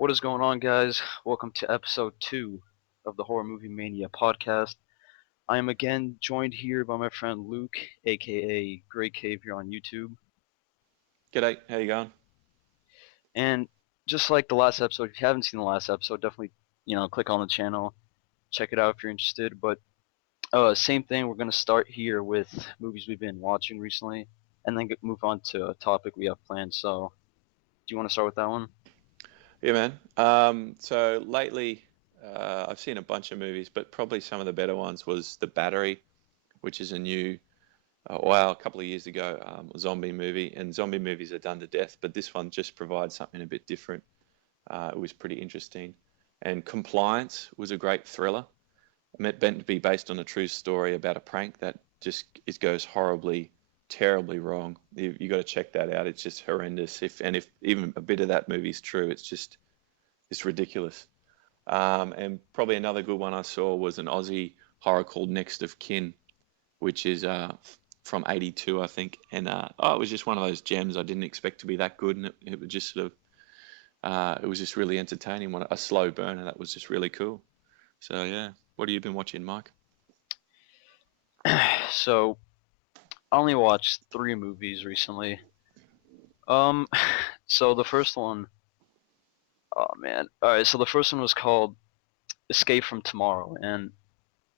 What is going on, guys? Welcome to episode 2 of the Horror Movie Mania podcast. I am again joined here by my friend Luke, aka Great Cave here on YouTube. G'day, how you going? And just like the last episode, if you haven't seen the last episode, definitely, click on the channel, check it out if you're interested. But same thing, we're going to start here with movies we've been watching recently, and then move on to a topic we have planned. So, do you want to start with that one? Yeah, man. So lately, I've seen a bunch of movies, but probably some of the better ones was The Battery, which is a new, a couple of years ago, zombie movie. And zombie movies are done to death, but this one just provides something a bit different. It was pretty interesting. And Compliance was a great thriller. Meant to be based on a true story about a prank that just it goes horribly, terribly wrong. You got to check that out. It's just horrendous. If even a bit of that movie's true, it's ridiculous. And probably another good one I saw was an Aussie horror called Next of Kin, which is from '82, I think. And it was just one of those gems I didn't expect to be that good, and it was just sort of it was just really entertaining. A slow burner that was just really cool. So yeah, what have you been watching, Mike? So, I only watched 3 movies recently. Um, so the first one, oh man. Alright, so the first one was called Escape from Tomorrow, and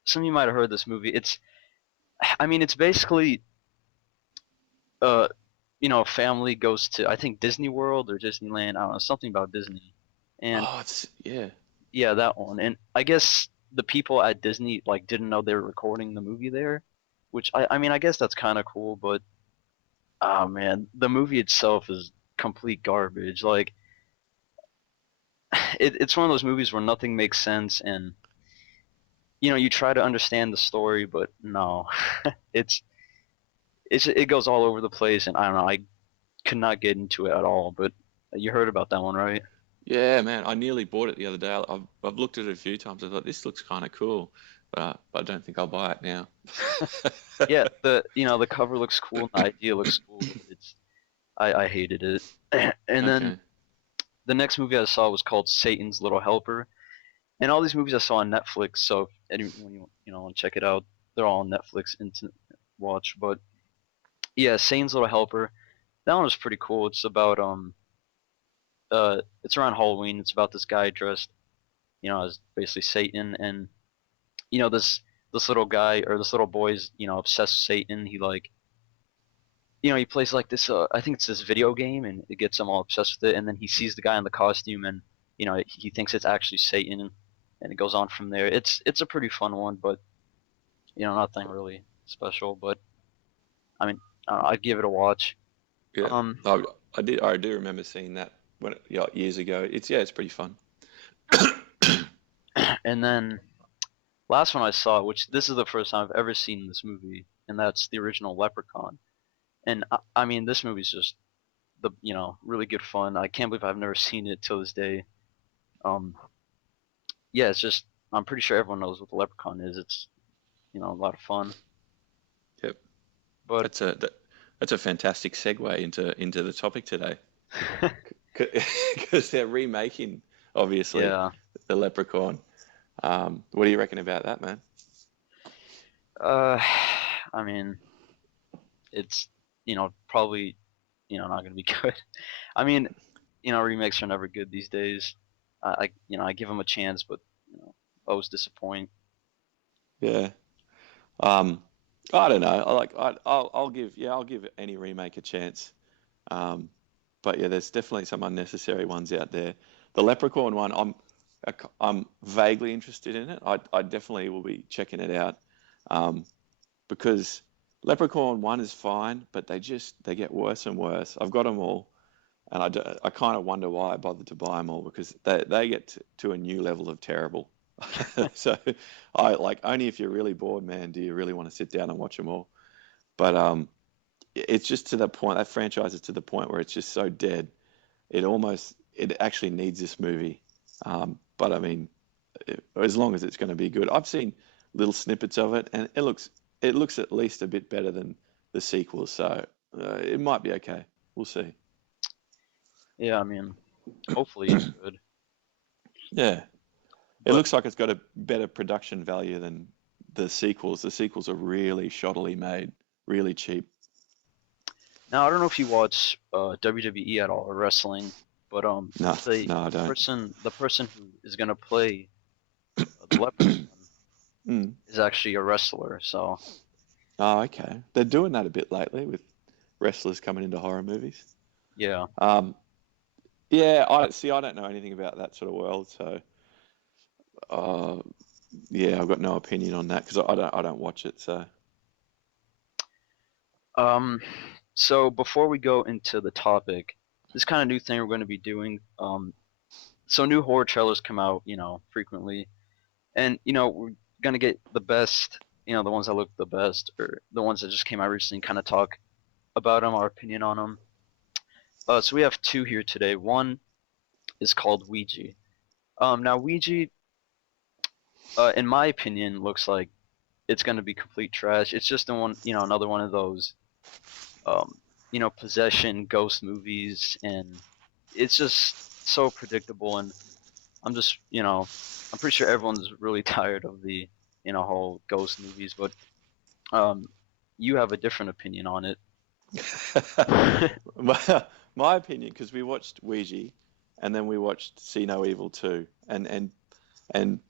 some of you might have heard this movie. It's basically, uh, a family goes to, I think, Disney World or Disneyland, I don't know, something about Disney. And Oh, it's yeah. yeah, that one. And I guess the people at Disney, like, didn't know they were recording the movie there, which, I guess that's kind of cool, but, oh man, the movie itself is complete garbage. Like, it's one of those movies where nothing makes sense, and you try to understand the story, but no, it's it goes all over the place, and I don't know, I could not get into it at all. But you heard about that one, right? Yeah, man, I nearly bought it the other day. I've looked at it a few times. I thought this looks kind of cool, but I don't think I'll buy it now. Yeah, the cover looks cool, and the idea looks cool, but I hated it. And then Okay. the next movie I saw was called Satan's Little Helper, and all these movies I saw on Netflix. So if anyone want to check it out, they're all on Netflix instant watch. But yeah, Satan's Little Helper, that one was pretty cool. It's around Halloween. It's about this guy dressed, as basically Satan, and this little guy or this little boy's, obsessed with Satan. He like, he plays like this. I think it's this video game, and it gets him all obsessed with it. And then he sees the guy in the costume, and he thinks it's actually Satan, and it goes on from there. It's a pretty fun one, but nothing really special. But I mean, I'd give it a watch. Yeah, Um, I do remember seeing that yeah, years ago. It's pretty fun. and then last one I saw, which this is the first time I've ever seen this movie, and that's the original Leprechaun. And this movie's just the really good fun. I can't believe I've never seen it till this day. Um, yeah, it's just I'm pretty sure everyone knows what the Leprechaun is. It's a lot of fun. Yep, But that's a fantastic segue into the topic today, because they're remaking, obviously, yeah, the Leprechaun. What do you reckon about that, man? uh, I mean it's probably not gonna be good. I mean remakes are never good these days. I give them a chance, but always disappoint. Yeah. Um, I don't know. I'll give any remake a chance. Um, but yeah, there's definitely some unnecessary ones out there. The Leprechaun one, I'm vaguely interested in it. I definitely will be checking it out. Um, because Leprechaun 1 is fine, but they get worse and worse. I've got them all, and I kind of wonder why I bothered to buy them all, because they get to a new level of terrible. So I like, only if you're really bored, man, do you really want to sit down and watch them all. But it's just to the point, that franchise is to the point where it's just so dead. It actually needs this movie. But I mean, as long as it's going to be good. I've seen little snippets of it, and it looks at least a bit better than the sequels. So it might be okay. We'll see. Yeah, hopefully it's good. Yeah. It But looks like it's got a better production value than the sequels. The sequels are really shoddily made, really cheap. now I don't know if you watch WWE at all or wrestling, but No, the no, I don't. person who is gonna play the Leprechaun Mm. is actually a wrestler. So Oh, okay. They're doing that a bit lately with wrestlers coming into horror movies. yeah. Um, yeah, I see. I don't know anything about that sort of world, so uh, yeah, I've got no opinion on that because I don't watch it. So Um, so before we go into the topic, this kind of new thing we're going to be doing. So new horror trailers come out, frequently, and we're gonna get the best, the ones that look the best, or the ones that just came out recently, kind of talk about them, our opinion on them. So we have two here today. One is called Ouija. Now Ouija, in my opinion, looks like it's gonna be complete trash. It's just another one of those, um, possession ghost movies, and it's just so predictable. And I'm just, I'm pretty sure everyone's really tired of the, whole ghost movies, but um, you have a different opinion on it. my opinion, because we watched Ouija, and then we watched See No Evil 2, and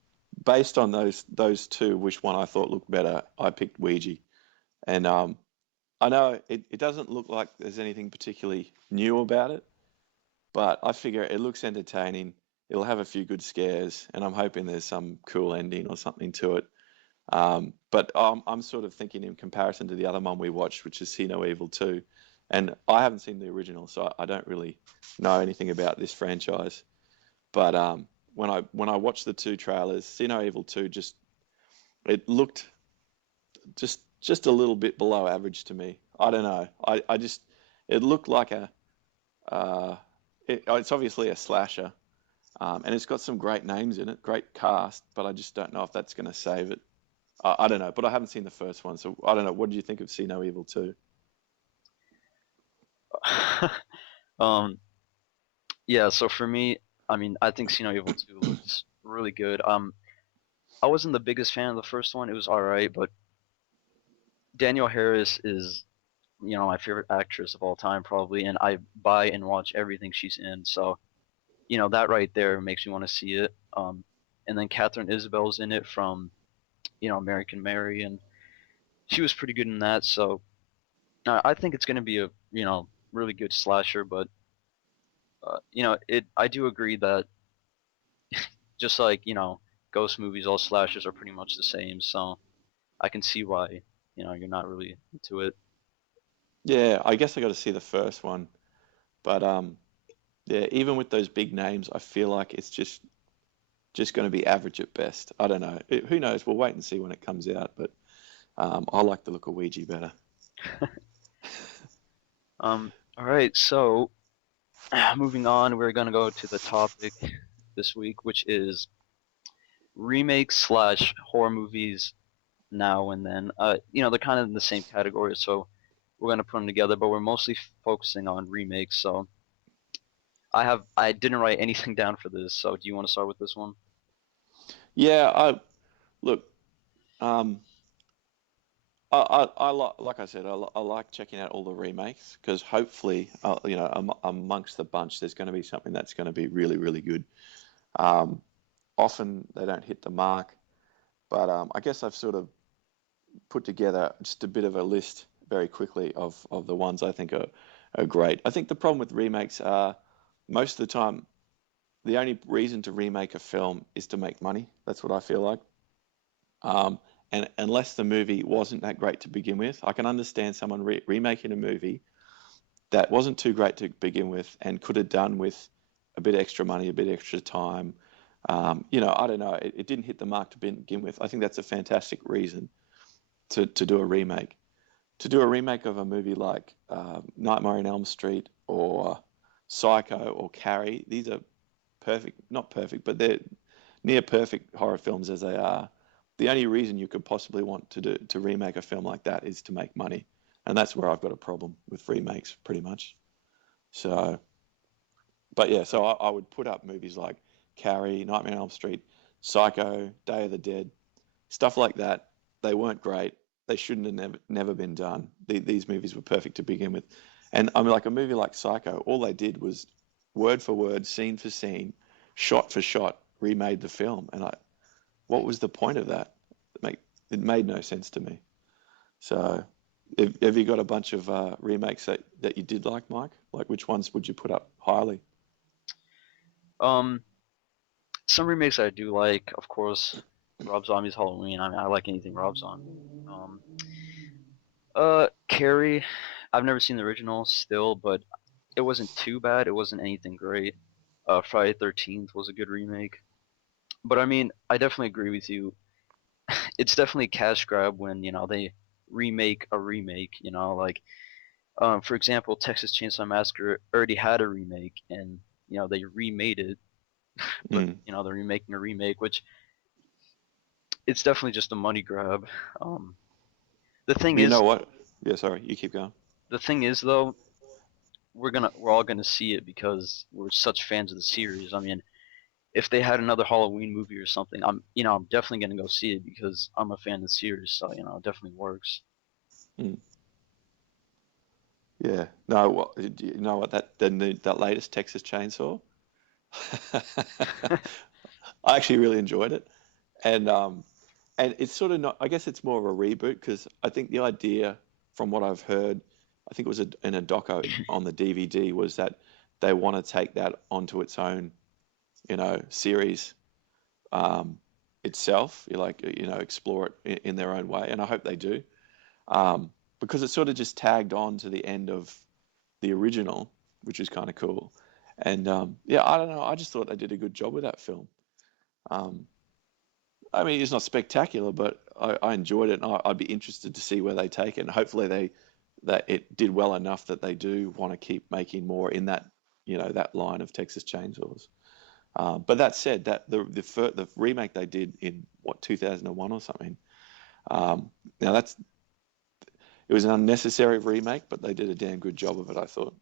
based on those two, which one I thought looked better, I picked Ouija. And I know it doesn't look like there's anything particularly new about it, but I figure it looks entertaining. It'll have a few good scares, and I'm hoping there's some cool ending or something to it. But I'm sort of thinking in comparison to the other one we watched, which is See No Evil 2, and I haven't seen the original, so I don't really know anything about this franchise. But when I watched the two trailers, See No Evil 2 it looked just a little bit below average to me. I don't know. I just it looked like uh, it's obviously a slasher, and it's got some great names in it, great cast, but I just don't know if that's going to save it. I don't know, but I haven't seen the first one, so I don't know. What do you think of See No Evil 2? um, yeah. So for me, I mean, I think See No Evil 2 looks really good. I wasn't the biggest fan of the first one. It was alright, but Danielle Harris is, my favorite actress of all time probably, and I buy and watch everything she's in. So that right there makes me want to see it. And then Catherine Isabel's in it from American Mary, and she was pretty good in that. So I think it's going to be a really good slasher. But it I do agree that just like ghost movies, all slashers are pretty much the same. So I can see why you're not really into it. Yeah, I guess I got to see the first one, but yeah, even with those big names, I feel like it's just going to be average at best. I don't know. Who knows? We'll wait and see when it comes out, but I like the look of Ouija better. All right, so moving on, we're gonna go to the topic this week, which is remakes slash horror movies now and then. They're kind of in the same category, so we're gonna put them together, but we're mostly focusing on remakes. So I didn't write anything down for this. So do you want to start with this one? Yeah, I look. Um, like I said, I like checking out all the remakes because hopefully, amongst the bunch, there's going to be something that's going to be really, really good. Um, Often they don't hit the mark, but I guess I've sort of put together just a bit of a list very quickly of the ones I think are great. I think the problem with remakes are most of the time the only reason to remake a film is to make money. That's what I feel like. Um, and unless the movie wasn't that great to begin with, I can understand someone remaking a movie that wasn't too great to begin with and could have done with a bit extra money, a bit extra time. I don't know. It didn't hit the mark to begin with. I think that's a fantastic reason to do a remake. To do a remake of a movie like Nightmare on Elm Street or Psycho or Carrie, these are perfect, not perfect, but they're near perfect horror films as they are. The only reason you could possibly want to remake a film like that is to make money, and that's where I've got a problem with remakes, pretty much. So, but yeah, so I would put up movies like Carrie, Nightmare on Elm Street, Psycho, Day of the Dead, stuff like that. They weren't great. They shouldn't have never been done. These movies were perfect to begin with. And I mean, like a movie like Psycho, all they did was word for word, scene for scene, shot for shot, remade the film. And what was the point of that? It made no sense to me. So, have you got a bunch of remakes that you did like, Mike? Like, which ones would you put up highly? Um, some remakes I do like, of course, Rob Zombie's Halloween. I mean, I like anything Rob Zombie. Carrie, I've never seen the original still, but it wasn't too bad. It wasn't anything great. Friday 13th was a good remake. But I mean, I definitely agree with you. It's definitely a cash grab when, they remake a remake, like for example, Texas Chainsaw Massacre already had a remake and, they remade it, but Mm. they're remaking a remake, which it's definitely just a money grab. Um the thing You know is what? Yeah, sorry, you keep going. the thing is though, we're all gonna see it because we're such fans of the series. I mean, if they had another Halloween movie or something, I'm definitely gonna go see it because I'm a fan of the series. So it definitely works. Mm. Yeah. No, you know what? That latest Texas Chainsaw, I actually really enjoyed it, and it's sort of not. I guess it's more of a reboot because I think the idea, from what I've heard, I think it was in a doco on the DVD, was that they want to take that onto its own, series um, itself. You like, explore it in their own way, and I hope they do, because it's sort of just tagged on to the end of the original, which is kind of cool. And yeah, I don't know. I just thought they did a good job with that film. Um, I mean, it's not spectacular, but I enjoyed it, and I'd be interested to see where they take it. And hopefully, that it did well enough that they do want to keep making more in that, that line of Texas Chainsaws. But that said, that the remake they did in what 2001 or something. Now it was an unnecessary remake, but they did a damn good job of it. I thought.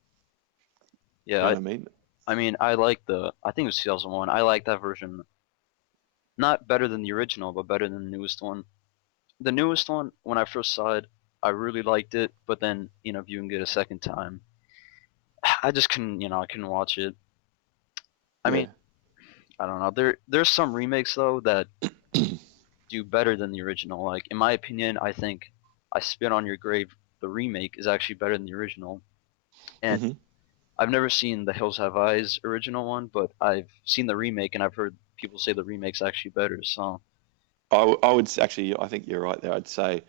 Yeah, You know what I mean? I mean, I think it was 2001. I like that version. Not better than the original, but better than the newest one. The newest one, when I first saw it, I really liked it, but then, viewing it a second time, I just couldn't, I couldn't watch it. I mean, Yeah. I don't know. There's some remakes though that do better than the original. Like in my opinion, I think I Spit on Your Grave, the remake is actually better than the original. And hmm I've never seen the Hills Have Eyes original one, but I've seen the remake and I've heard people say the remake's actually better. So I would actually, I think you're right there. I'd say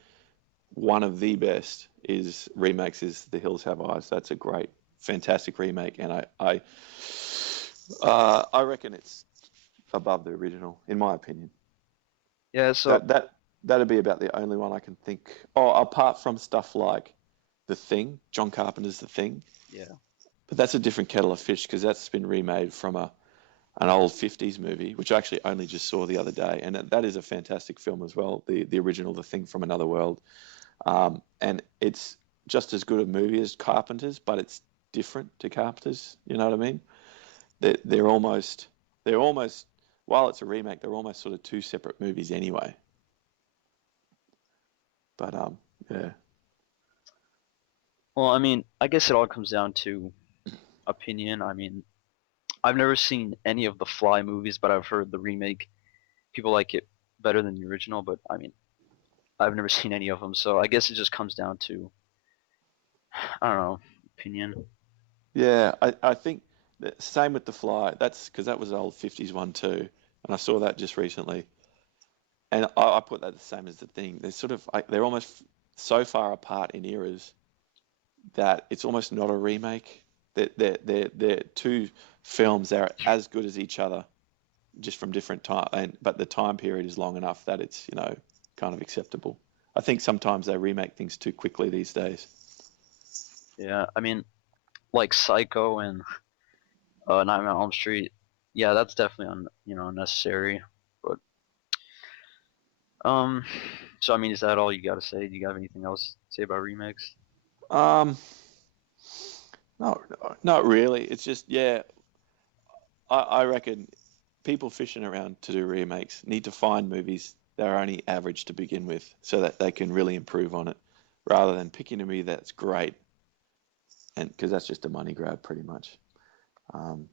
one of the best is remakes is The Hills Have Eyes. That's a great, fantastic remake, and I reckon it's above the original, in my opinion. yeah, so That'd be about the only one I can think. Oh, apart from stuff like The Thing, John Carpenter's The Thing, yeah, but that's a different kettle of fish because that's been remade from an old 50s movie, which I actually only just saw the other day, and that is a fantastic film as well. The original, The Thing from Another World. And it's just as good a movie as Carpenter's, but it's different to Carpenter's. You know what I mean? They're almost they're almost while it's a remake, they're almost sort of two separate movies anyway. But yeah, well, I mean, I guess it all comes down to opinion. I mean, I've never seen any of the Fly movies, but I've heard the remake. People like it better than the original, but I mean, I've never seen any of them, so I guess it just comes down to I don't know, opinion. yeah, I think the same with The Fly. That's because that was an old 50s one too, and I saw that just recently. And I put that the same as The Thing. They're sort of they're almost so far apart in eras that it's almost not a remake. They're two films that are as good as each other, just from different time, but the time period is long enough that it's kind of acceptable. I think sometimes they remake things too quickly these days. Yeah, I mean, like Psycho and Nightmare on Elm Street. Yeah, that's definitely unnecessary. But um, so I mean, is that all you got to say? Do you have anything else to say about remakes? Um, no, not really. It's just yeah, I reckon. people fishing around to do remakes need to find movies that are only average to begin with, so that they can really improve on it, rather than picking a movie that's great, and because that's just a money grab pretty much. Um,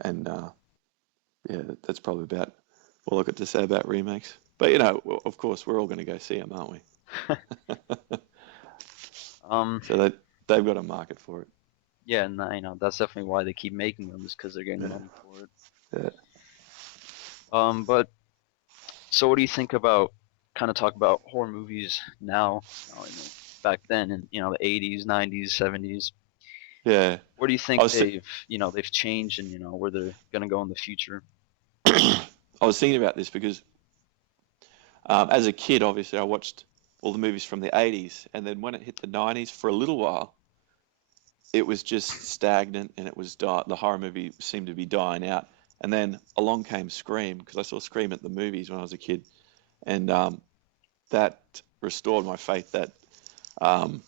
and Yeah, that's probably about all I've got to say about remakes. But of course, we're all going to go see them, aren't we? um, So they've got a market for it. yeah, and that's definitely why they keep making them, is because they're getting Yeah, money for it. yeah. But so what do you think about kind of talk about horror movies now? Back then in the 80s, 90s, 70s. Yeah. Where do you I think was they've changed, and where they're gonna go in the future? I was thinking about this because as a kid, obviously, I watched all the movies from the 80s, and then when it hit the 90s, for a little while, it was just stagnant, and the horror movie seemed to be dying out. And then along came Scream, because I saw Scream at the movies when I was a kid, and that restored my faith that um,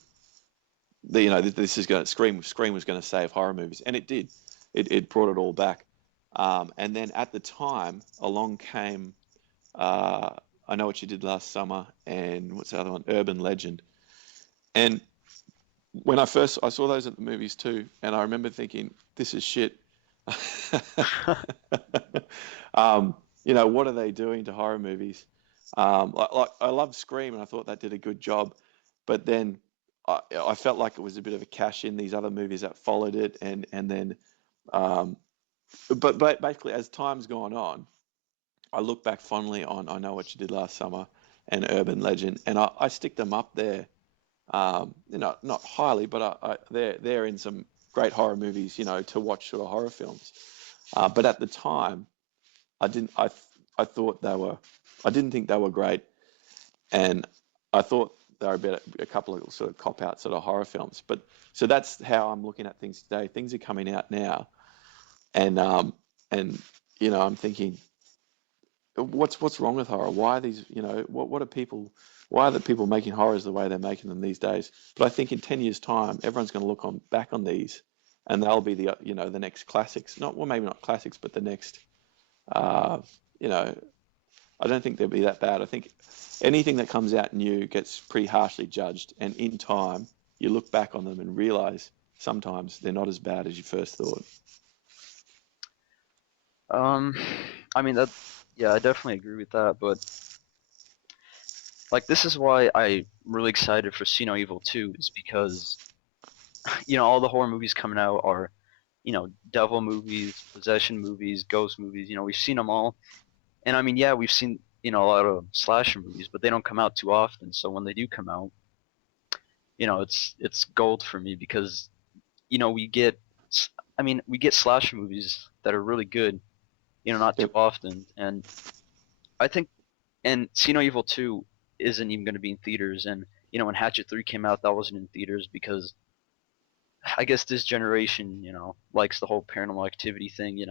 this is going to Scream was going to save horror movies, and it did. It brought it all back. And then at the time, along came uh, I Know What You Did Last Summer, and what's the other one? Urban Legend. And when I saw those at the movies too, and I remember thinking, this is shit. What are they doing to horror movies? I love Scream, and I thought that did a good job, but then I felt like it was a bit of a cash in these other movies that followed it, and then um, but basically as time's gone on, I look back fondly on I Know What You Did Last Summer and Urban Legend, and I stick them up there. Not highly, but they're in some great horror movies, to watch, sort of horror films. But at the time, I didn't. I thought they were. I didn't think they were great, and I thought they were a couple of sort of cop out sort of horror films. But so that's how I'm looking at things today. Things are coming out now, and I'm thinking, what's wrong with horror? Why are these? What are people? Why are the people making horrors the way they're making them these days? But I think in 10 years' time, everyone's going to look back on these, and they'll be the next classics. Maybe not classics, but the next. Uh, you know, I don't think they'll be that bad. I think anything that comes out new gets pretty harshly judged, and in time, you look back on them and realize sometimes they're not as bad as you first thought. Um, I mean that, yeah, I definitely agree with that. But like, this is why I'm really excited for See No Evil 2, is because all the horror movies coming out are devil movies, possession movies, ghost movies. We've seen them all, and I mean, yeah, we've seen a lot of slasher movies, but they don't come out too often. So when they do come out, it's gold for me, because we get, I mean, we get slasher movies that are really good, not too Yep. often. And I think, and See No Evil 2 isn't even going to be in theaters. And when Hatchet 3 came out, that wasn't in theaters because I guess this generation, likes the whole paranormal activity thing.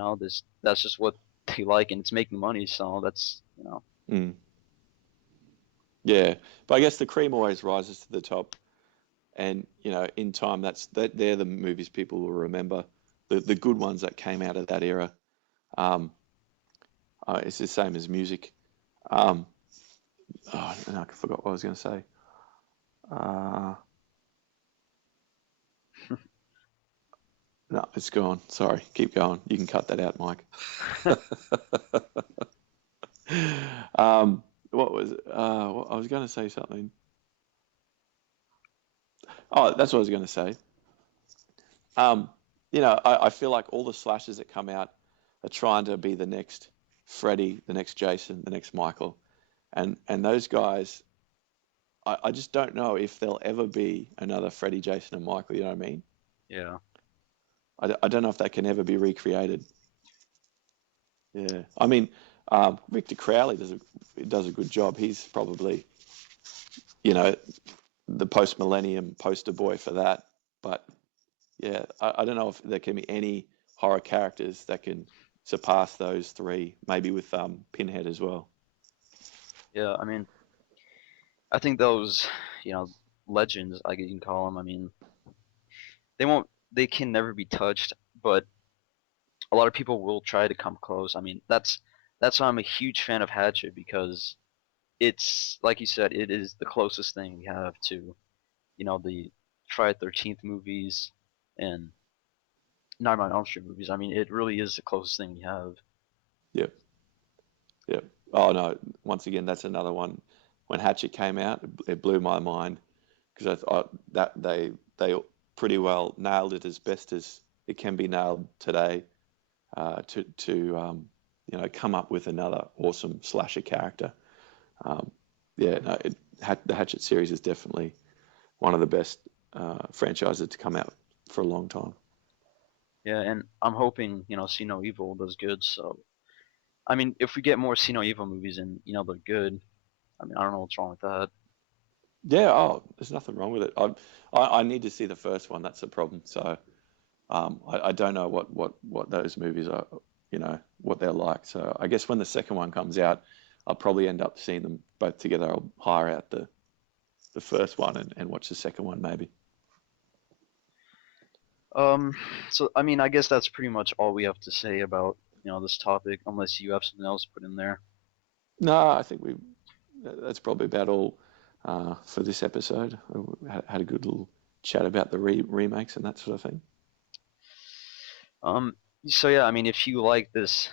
That's just what they like, and it's making money. So that's. Mm. Yeah, but I guess the cream always rises to the top, and in time, they're the movies people will remember, the good ones that came out of that era. Um, it's the same as music. Um, and I forgot what I was going to say. Uh, no, it's gone. Sorry, keep going. You can cut that out, Mike. What was it? I was going to say something. Oh, that's what I was going to say. Um, I feel like all the slashers that come out are trying to be the next Freddy, the next Jason, the next Michael, and those guys. I just don't know if there'll ever be another Freddy, Jason, and Michael. You know what I mean? Yeah. I don't know if that can ever be recreated. Yeah, I mean, Victor Crowley does a good job. He's probably you know the post millennium poster boy for that. But yeah, I don't know if there can be any horror characters that can surpass those three. Maybe with Pinhead as well. Yeah. I mean, I think those, legends, I guess you can call them. I mean, they can never be touched, but a lot of people will try to come close. I mean, that's that's why I'm a huge fan of Hatchet, because it's like you said, it is the closest thing we have to, the Friday 13th movies and Nightmare on Elm Street movies. I mean, it really is the closest thing we have. Yep, yep. Oh no, once again, that's another one. When Hatchet came out, it blew my mind because I thought that they pretty well nailed it as best as it can be nailed today. To come up with another awesome slasher character. Um, yeah, no, the Hatchet series is definitely one of the best franchises to come out for a long time. Yeah, and I'm hoping, See No Evil does good. So, I mean, if we get more See No Evil movies and, they're good, I mean, I don't know what's wrong with that. Yeah, oh, there's nothing wrong with it. I need to see the first one. That's the problem. So I don't know what those movies are, what they're like. So I guess when the second one comes out, I'll probably end up seeing them both together. I'll hire out the first one and watch the second one maybe. Um, so, I mean, I guess that's pretty much all we have to say about, this topic, unless you have something else to put in there. No, I think that's probably about all for this episode. We had a good little chat about the remakes and that sort of thing. Um, so yeah, I mean, if you like this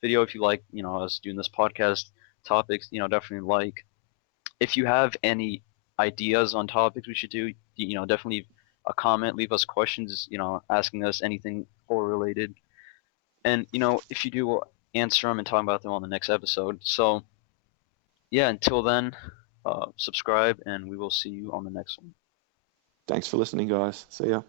video, if you like, us doing this podcast topics, definitely like. If you have any ideas on topics we should do, definitely leave a comment, leave us questions, asking us anything horror related. And, if you do, we'll answer them and talk about them on the next episode. So, yeah, until then, subscribe, and we will see you on the next one. Thanks for listening, guys. See ya.